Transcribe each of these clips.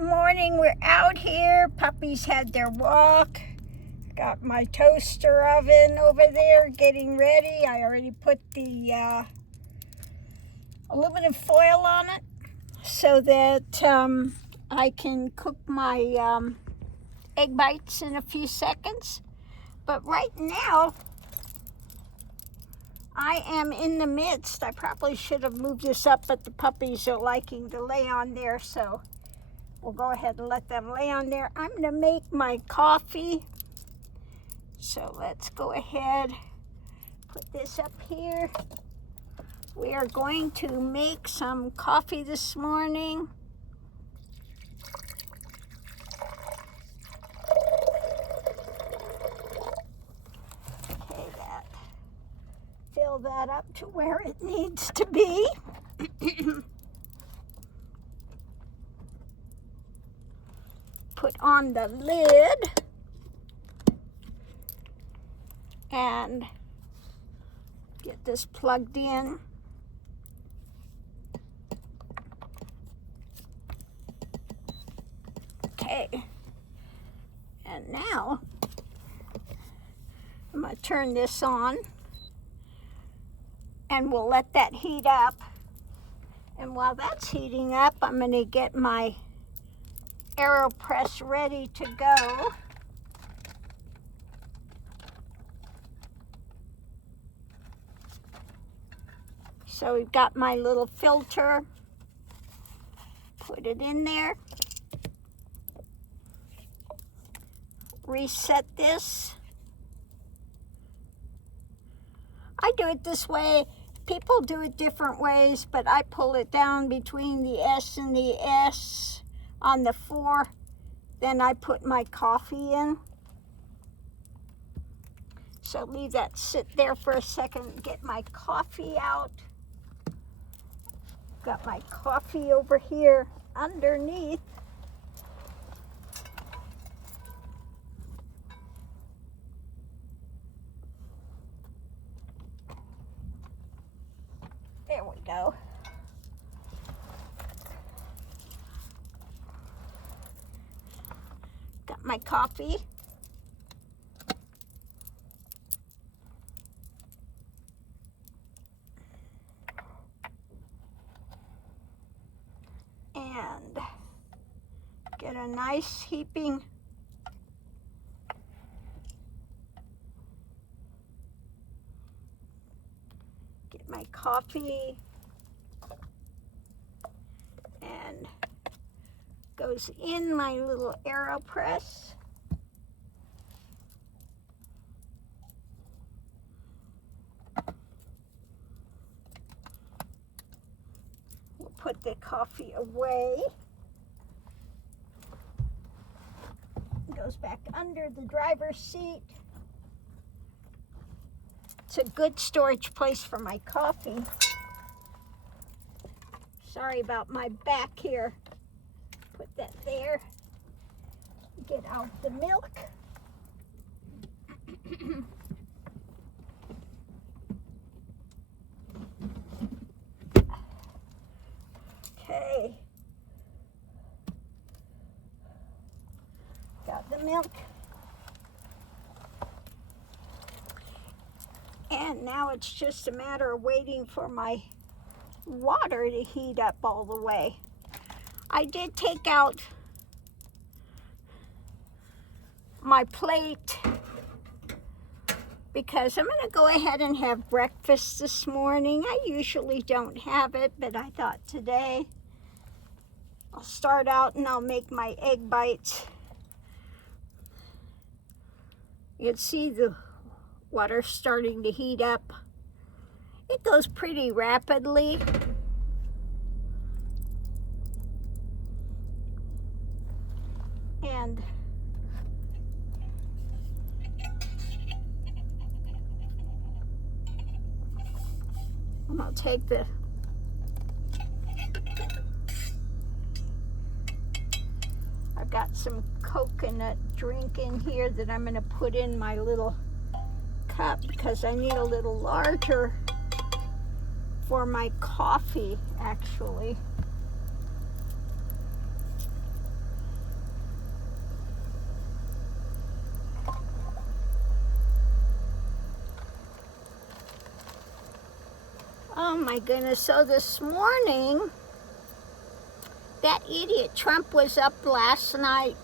morning. We're out here. Puppies had their walk. Got my toaster oven over there getting ready. I already put the aluminum foil on it so that I can cook my egg bites in a few seconds. But right now, I am in the midst. I probably should have moved this up, but the puppies are liking to lay on there, so we'll go ahead and let them lay on there. I'm going to make my coffee. So let's go ahead, put this up here. We are going to make some coffee this morning. Fill that up to where it needs to be. Put on the lid and get this plugged in. Okay, and now I'm going to turn this on. And we'll let that heat up. And while that's heating up, I'm going to get my AeroPress ready to go. So we've got my little filter. Put it in there. Reset this. I do it this way. People do it different ways, but I pull it down between the S and the S on the 4. Then I put my coffee in. So leave that sit there for a second, get my coffee out. Got my coffee over here underneath. There we go. Got my coffee. And get a nice heaping my coffee and goes in my little AeroPress. We'll put the coffee away. It goes back under the driver's seat. It's a good storage place for my coffee. Sorry about my back here. Put that there. Get out the milk. Okay. Got the milk. And now it's just a matter of waiting for my water to heat up all the way. I did take out my plate because I'm going to go ahead and have breakfast this morning. I usually don't have it, but I thought today I'll start out and I'll make my egg bites. You can see the water starting to heat up. It goes pretty rapidly. And I'm gonna take I've got some coconut drink in here that I'm gonna put in my little cup because I need a little larger for my coffee, actually. Oh my goodness, so this morning, that idiot Trump was up last night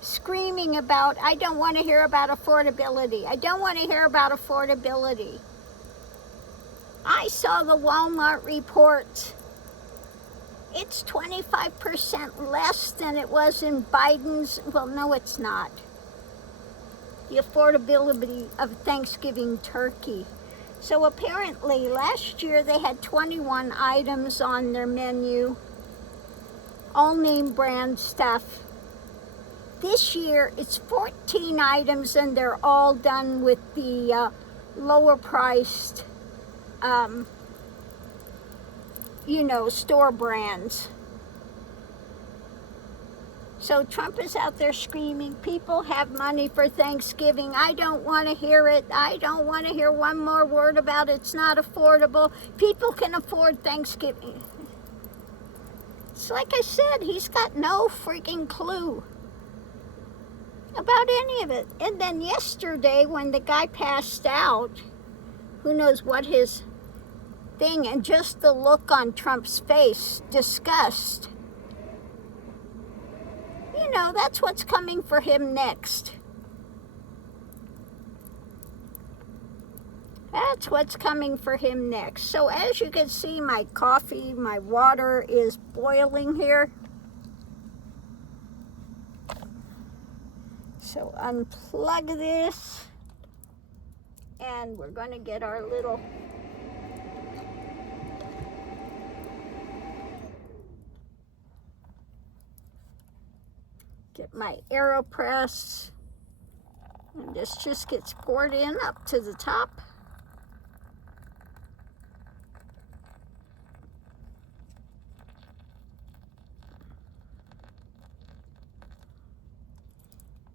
screaming about, I don't want to hear about affordability. I don't want to hear about affordability. I saw the Walmart report. It's 25% less than it was in Biden's, well, no, it's not. The affordability of Thanksgiving turkey. So apparently last year they had 21 items on their menu, all name brand stuff. This year it's 14 items and they're all done with the lower priced, store brands. So Trump is out there screaming, people have money for Thanksgiving. I don't want to hear it. I don't want to hear one more word about it. It's not affordable. People can afford Thanksgiving. It's like I said, he's got no freaking clue about any of it. And then yesterday when the guy passed out, who knows what his thing, and just the look on Trump's face, disgust. That's what's coming for him next. That's what's coming for him next. So as you can see, my coffee, my water is boiling here. So unplug this, and we're going to get our little get my AeroPress, and this just gets poured in up to the top.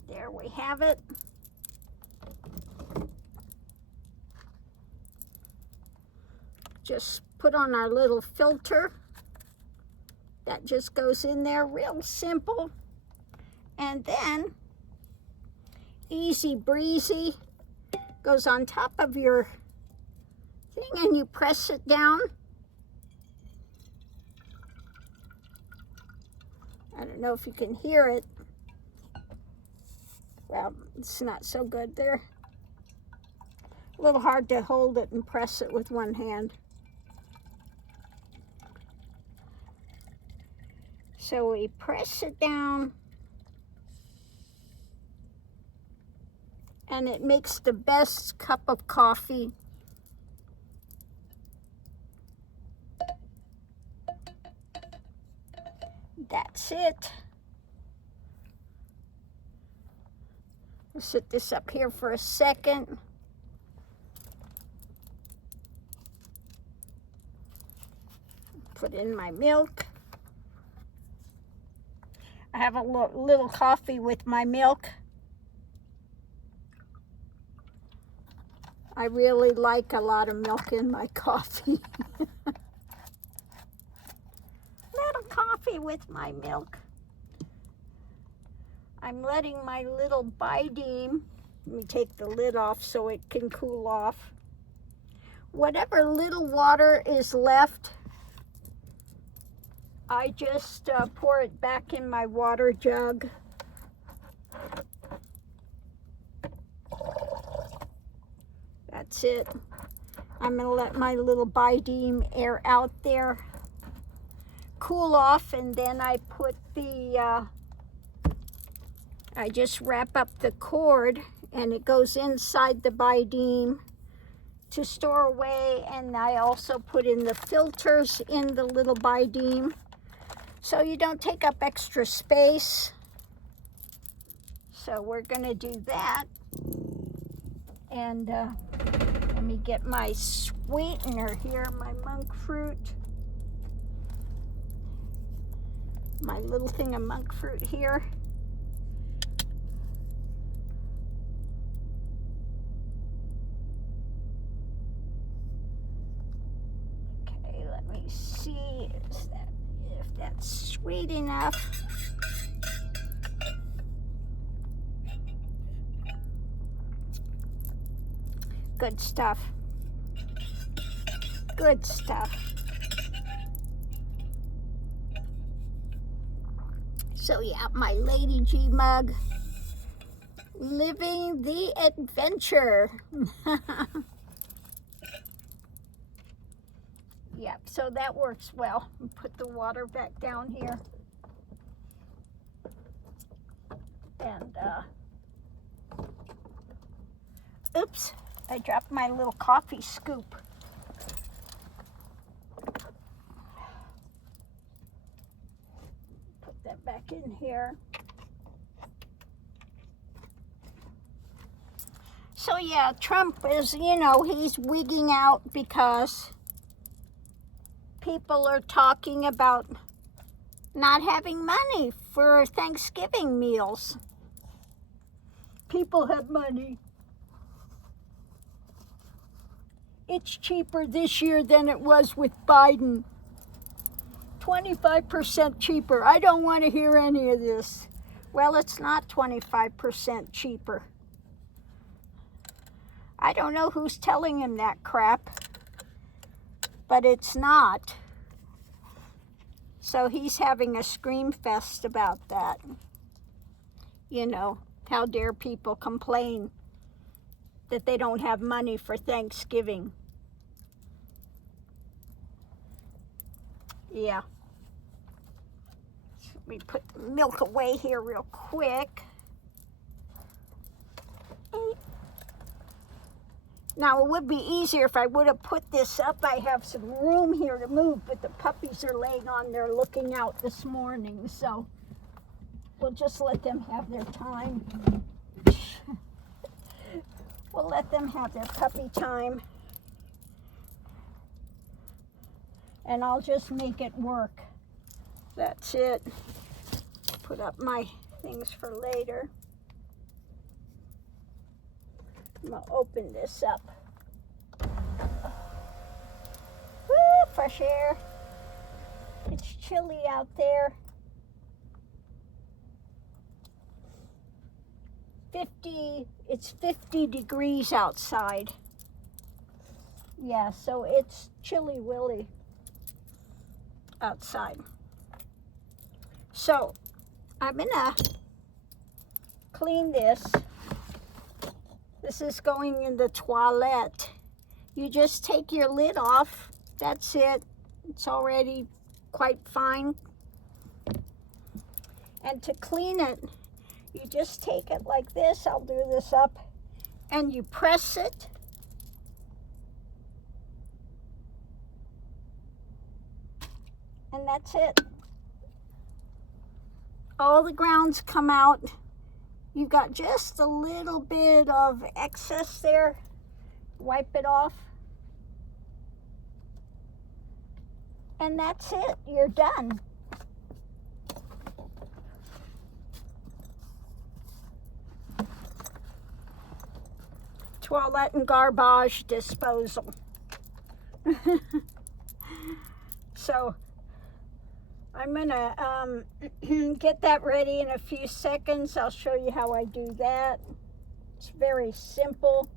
There we have it. Just put on our little filter. That just goes in there, real simple. And then, easy breezy, goes on top of your thing and you press it down. I don't know if you can hear it. Well, it's not so good there. A little hard to hold it and press it with one hand. So we press it down, and it makes the best cup of coffee. That's it. I'll set this up here for a second. Put in my milk. I have a little coffee with my milk. I really like a lot of milk in my coffee. Little coffee with my milk. I'm letting my little Bideem, let me take the lid off so it can cool off. Whatever little water is left, I just pour it back in my water jug. That's it. I'm going to let my little Bideem air out there, cool off, and then I put the, I just wrap up the cord and it goes inside the Bideem to store away, and I also put in the filters in the little Bideem so you don't take up extra space. So we're going to do that. And let me get my sweetener here, my monk fruit. My little thing of monk fruit here. Okay, let me see if that's sweet enough. Good stuff. Good stuff. So yeah, my Lady G mug. Living the adventure. Yep, so that works well. Put the water back down here. And, oops, I dropped my little coffee scoop. Put that back in here. So yeah, Trump is, you know, he's wigging out because people are talking about not having money for Thanksgiving meals. People have money. It's cheaper this year than it was with Biden. 25% cheaper. I don't want to hear any of this. Well, it's not 25% cheaper. I don't know who's telling him that crap, but it's not. So he's having a scream fest about that. You know, how dare people complain that they don't have money for Thanksgiving. Yeah. Let me put the milk away here real quick. Now, it would be easier if I would have put this up. I have some room here to move, but the puppies are laying on there looking out this morning, so we'll just let them have their time. We'll let them have their puppy time. And I'll just make it work. That's it. Put up my things for later. I'm going to open this up. Woo, fresh air. It's chilly out there. 50 degrees outside. Yeah, so it's chilly willy outside. So I'm gonna clean this. This is going in the toilet. You just take your lid off. That's it. It's already quite fine. And to clean it, you just take it like this. I'll do this up. And you press it. And that's it. All the grounds come out. You've got just a little bit of excess there. Wipe it off. And that's it. You're done. Toilet and garbage disposal. So I'm gonna get that ready in a few seconds. I'll show you how I do that. It's very simple.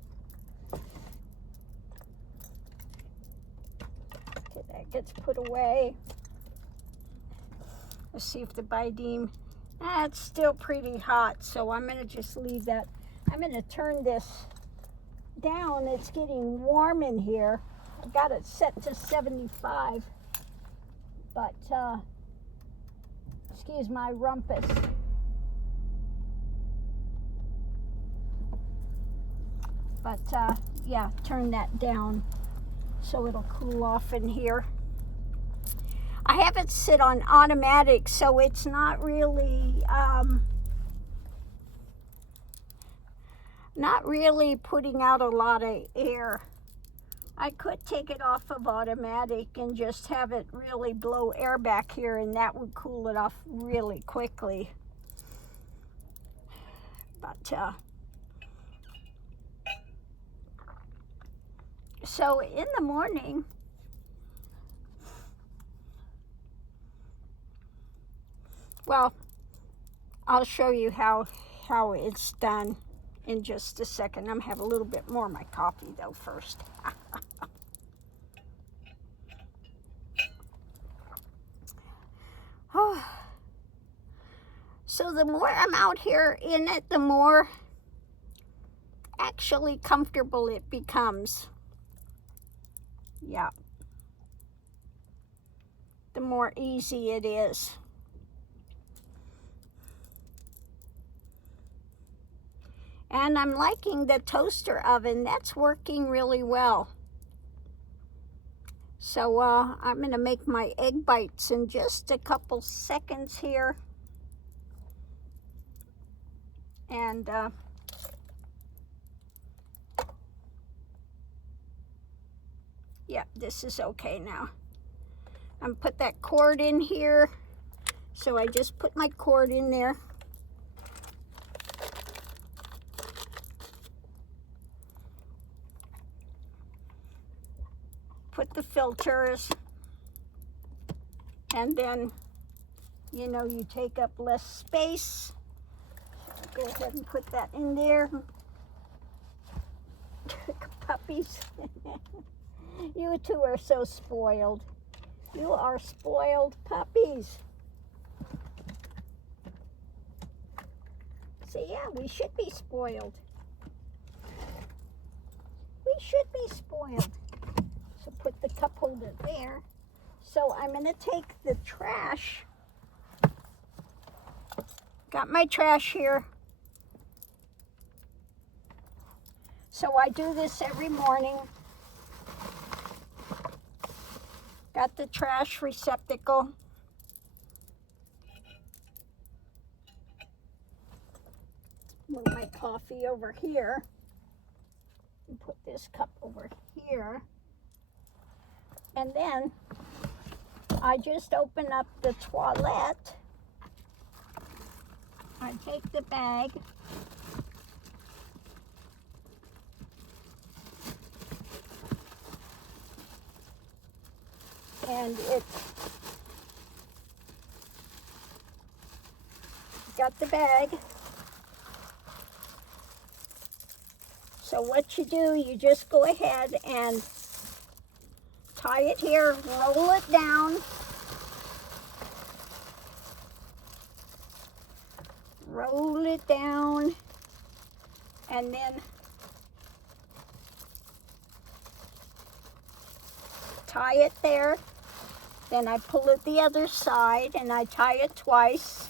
Okay, that gets put away. Let's see if the Bideem, it's still pretty hot, so I'm gonna just leave that. I'm gonna turn this down. It's getting warm in here. I got it set to 75, but excuse my rumpus. But yeah, turn that down so it'll cool off in here. I have it sit on automatic, so it's not really putting out a lot of air. I could take it off of automatic and just have it really blow air back here, and that would cool it off really quickly. But so in the morning, well, I'll show you how it's done in just a second. I'm gonna have a little bit more of my coffee though first. So the more I'm out here in it, the more actually comfortable it becomes. Yeah. The more easy it is. And I'm liking the toaster oven. That's working really well. So I'm going to make my egg bites in just a couple seconds here. And yeah, this is okay now. I'm put that cord in here. So I just put my cord in there. Put the filters. And then, you know, you take up less space. Go ahead and put that in there. Puppies. You two are so spoiled. You are spoiled puppies. So yeah, we should be spoiled. We should be spoiled. So put the cup holder there. So I'm going to take the trash. Got my trash here. So I do this every morning. Got the trash receptacle. Move my coffee over here. And put this cup over here. And then I just open up the toilet. I take the bag. And it's got the bag. So what you do, you just go ahead and tie it here, roll it down. Roll it down, and then tie it there. Then I pull it the other side and I tie it twice.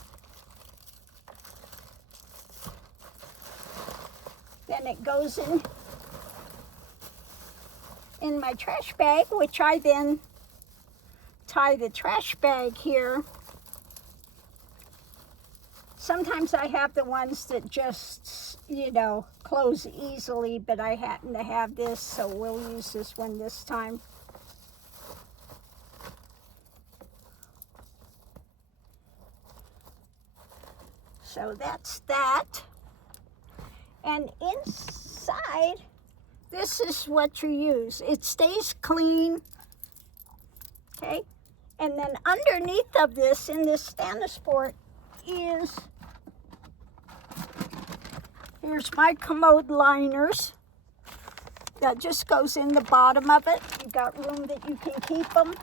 Then it goes in my trash bag, which I then tie the trash bag here. Sometimes I have the ones that just, you know, close easily, but I happen to have this, so we'll use this one this time. So that's that. And inside, this is what you use. It stays clean, okay? And then underneath of this, in this Starseed is, here's my commode liners. That just goes in the bottom of it. You got room that you can keep them.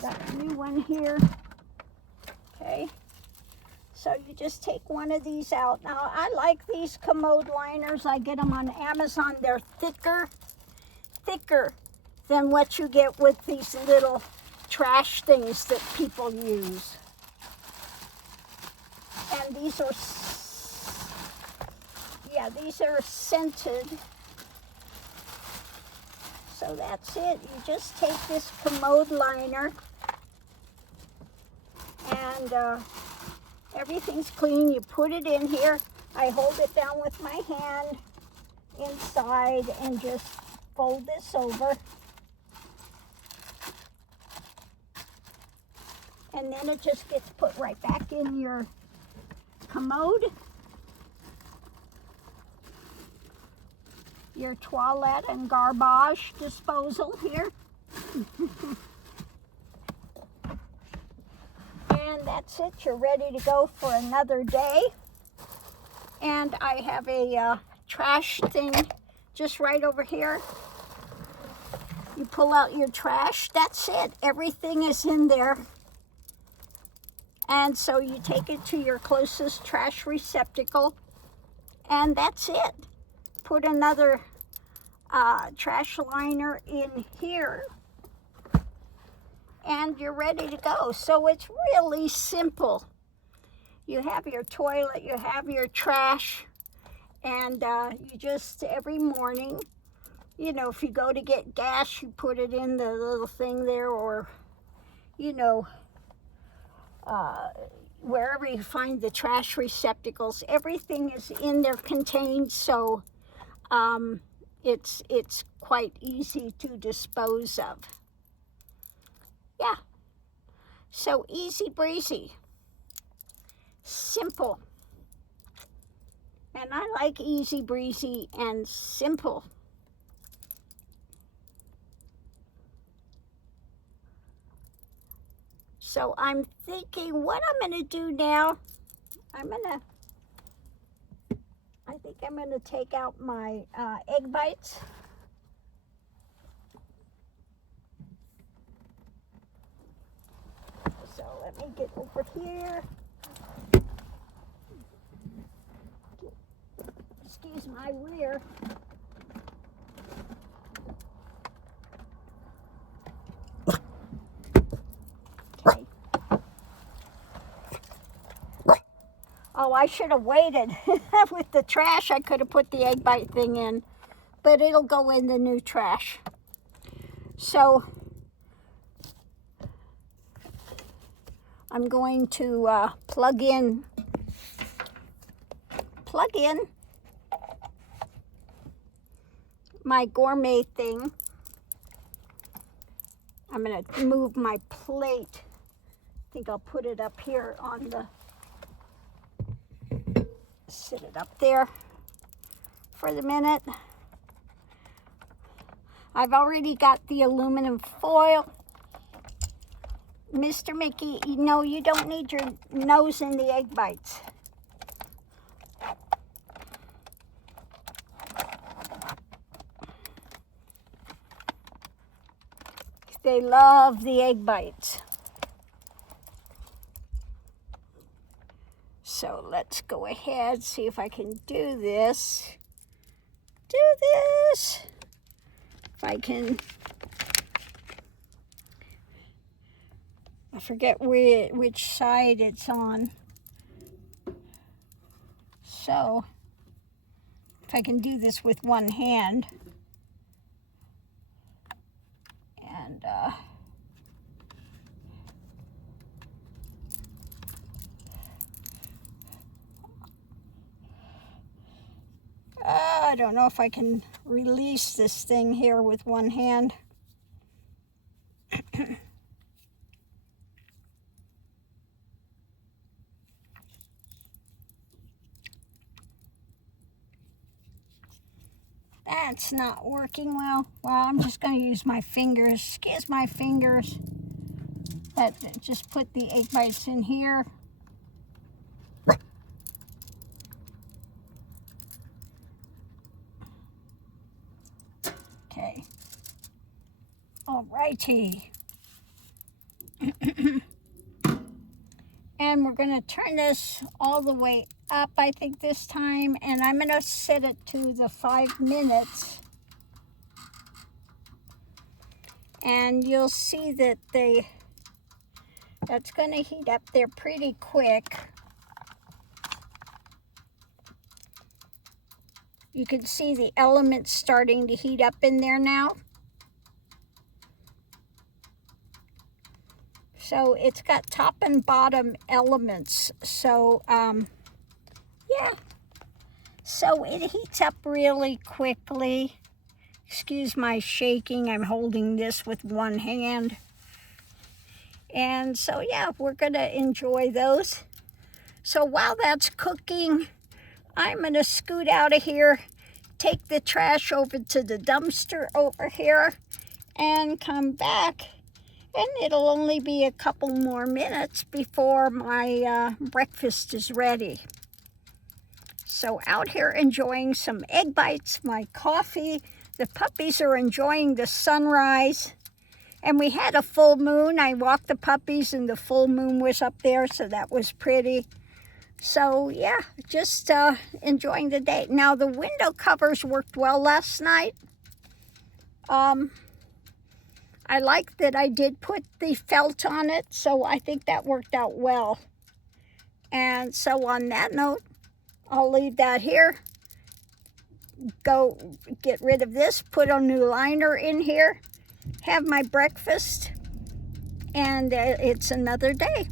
Got a new one here. Okay, so you just take one of these out. Now, I like these commode liners. I get them on Amazon. They're thicker than what you get with these little trash things that people use. And these are, yeah, these are scented. So that's it. You just take this commode liner. And everything's clean. You put it in here. I hold it down with my hand inside and just fold this over. And then it just gets put right back in your commode. Your toilet and garbage disposal here. And that's it. You're ready to go for another day. And I have a trash thing just right over here. You pull out your trash. That's it. Everything is in there. And so you take it to your closest trash receptacle, and that's it. Put another trash liner in here, and you're ready to go. So it's really simple. You have your toilet, you have your trash, and you just, every morning, you know, if you go to get gas, you put it in the little thing there, or, you know, wherever you find the trash receptacles, everything is in there contained, so it's quite easy to dispose of. Yeah, so easy breezy, simple, and I like easy breezy and simple. So I'm thinking what I'm going to do now, I think I'm going to take out my egg bites. So let me get over here. Excuse my rear. Okay. Oh, I should have waited. With the trash, I could have put the egg bite thing in, but it'll go in the new trash. So I'm going to plug in my gourmet thing. I'm going to move my plate. I think I'll put it up here on the, sit it up there for the minute. I've already got the aluminum foil. Mr. Mickey, no, you don't need your nose in the egg bites. They love the egg bites. So let's go ahead, see if I can do this. If I can, I forget which side it's on. So if I can do this with one hand. And I don't know if I can release this thing here with one hand. That's not working well. Well, I'm just going to use my fingers. Excuse my fingers. Just put the egg bites in here. Okay. All righty. And we're going to turn this all the way up, I think, this time. And I'm going to set it to the 5 minutes. And you'll see that that's going to heat up there pretty quick. You can see the elements starting to heat up in there now. So it's got top and bottom elements. So, yeah. So it heats up really quickly. Excuse my shaking. I'm holding this with one hand. And so, yeah, we're going to enjoy those. So while that's cooking, I'm going to scoot out of here, take the trash over to the dumpster over here, and come back. And it'll only be a couple more minutes before my breakfast is ready. So out here enjoying some egg bites, my coffee. The puppies are enjoying the sunrise. And we had a full moon. I walked the puppies and the full moon was up there, so that was pretty. So yeah, just enjoying the day. Now the window covers worked well last night. I like that I did put the felt on it, so I think that worked out well. And so on that note, I'll leave that here. Go get rid of this, put a new liner in here, have my breakfast, and it's another day.